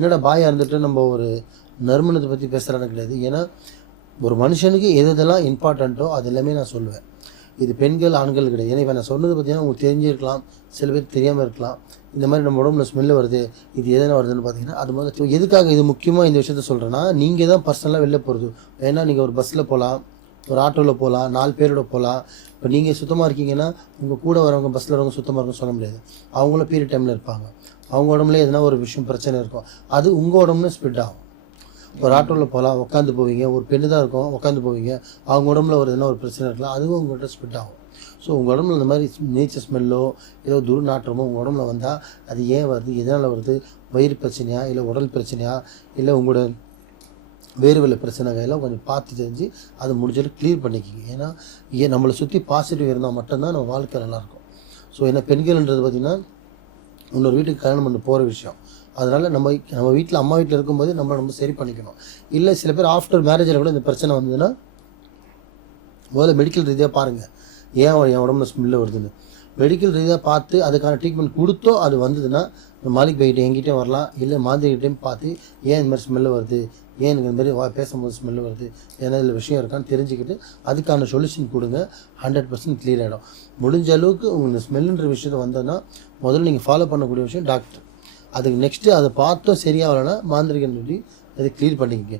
என்னடா பாயா இருந்துட்டு நம்ம ஒரு நறுமணத்தை பற்றி பேசுகிறான்னு கிடையாது. ஏன்னா ஒரு மனுஷனுக்கு எது எதெல்லாம் இம்பார்ட்டண்ட்டோ அது எல்லாமே நான் சொல்லுவேன். இது பெண்கள் ஆண்கள் கிடையாது. ஏன்னா இப்போ நான் சொன்னது பார்த்தீங்கன்னா உங்களுக்கு தெரிஞ்சிருக்கலாம், சில பேர் தெரியாமல் இருக்கலாம். இந்த மாதிரி நம்ம உடம்புல ஸ்மெல்லு வருது, இது எதனால் வருதுன்னு பார்த்தீங்கன்னா அது முதல்ல எதுக்காக இது முக்கியமாக இந்த விஷயத்த சொல்கிறேன்னா, நீங்கள் தான் பர்சனலாக வெளில போகிறது. ஏன்னா நீங்கள் ஒரு பஸ்ஸில் போகலாம், ஒரு ஆட்டோவில் போகலாம், 4 பேரோட போகலாம். இப்போ நீங்கள் சுத்தமாக இருக்கீங்கன்னா உங்கள் கூட வரவங்க பஸ்ஸில் வரவங்க சுத்தமாக இருக்குன்னு சொல்ல முடியாது. அவங்களும் பீரியட் டைமில் இருப்பாங்க. அவங்க உடம்புல எதனா ஒரு விஷயம் பிரச்சனை இருக்கும், அது உங்கள் உடம்புல ஸ்ப்ரெட் ஆகும். ஒரு ஆட்டோவில் போகலாம், உட்காந்து போவீங்க, ஒரு பெண்ணு தான் இருக்கும் உட்காந்து போவீங்க, அவங்க உடம்புல ஒரு எதனா ஒரு பிரச்சனை இருக்கலாம், அதுவும் உங்கள்கிட்ட ஸ்ப்ரெட் ஆகும். ஸோ உங்கள் உடம்புல இந்த மாதிரி நேச்சர் ஸ்மெல்லோ ஏதோ துர்நாற்றமோ உங்கள் உடம்புல வந்தால் அது ஏன் வருது, எதனால் வருது, வயிறு பிரச்சனையா, இல்லை உடல் பிரச்சனையா, இல்லை உங்களோட வேர்வையில் பிரச்சனைகள் எல்லாம் கொஞ்சம் பார்த்து தெரிஞ்சு அதை முடிஞ்சளவுக்கு க்ளியர் பண்ணிக்கிங்க. ஏன்னா நம்மளை சுற்றி பாசிட்டிவ் இருந்தால் மட்டும்தான் நம்ம வாழ்க்கை நல்லாயிருக்கும். ஸோ ஏன்னா பெண்கள்ன்றது பார்த்திங்கன்னா இன்னொரு வீட்டுக்கு கல்யாணம் பண்ண போகிற விஷயம். அதனால் நம்ம வீட்டில் அம்மா வீட்டில் இருக்கும்போது நம்ம சரி பண்ணிக்கணும். இல்லை சில பேர் ஆஃப்டர் மேரேஜில் கூட இந்த பிரச்சனை வந்ததுன்னா முதல்ல மெடிக்கல் ரீதியாக பாருங்கள், ஏன் என் உடம்புல ஸ்மெல்லு வருதுன்னு. மெடிக்கல் ரீதியாக பார்த்து அதுக்கான ட்ரீட்மெண்ட் கொடுத்தோ அது வந்ததுன்னா மாலிக் பைக்கிட்ட என்கிட்டே வரலாம், இல்லை மாந்திரிகிட்டையும் பார்த்து ஏன் இந்த மாதிரி ஸ்மெல்லு வருது, ஏன் எனக்கு இந்த மாதிரி பேசும்போது ஸ்மெல்லு வருது, ஏன்னா இதில் விஷயம் இருக்கான்னு தெரிஞ்சுக்கிட்டு அதுக்கான சொல்யூஷன் கொடுங்க. 100% கிளியர் ஆகிடும். முடிஞ்ச அளவுக்கு உங்களுக்கு ஸ்மெல்லுன்ற விஷயத்தை வந்ததுன்னா முதல்ல நீங்கள் ஃபாலோ பண்ணக்கூடிய விஷயம் டாக்டர். அதுக்கு நெக்ஸ்ட்டு அதை பார்த்தோம் சரியாகலைன்னா மாந்திரிகன் சொல்லி அதை க்ளியர் பண்ணிக்கங்க.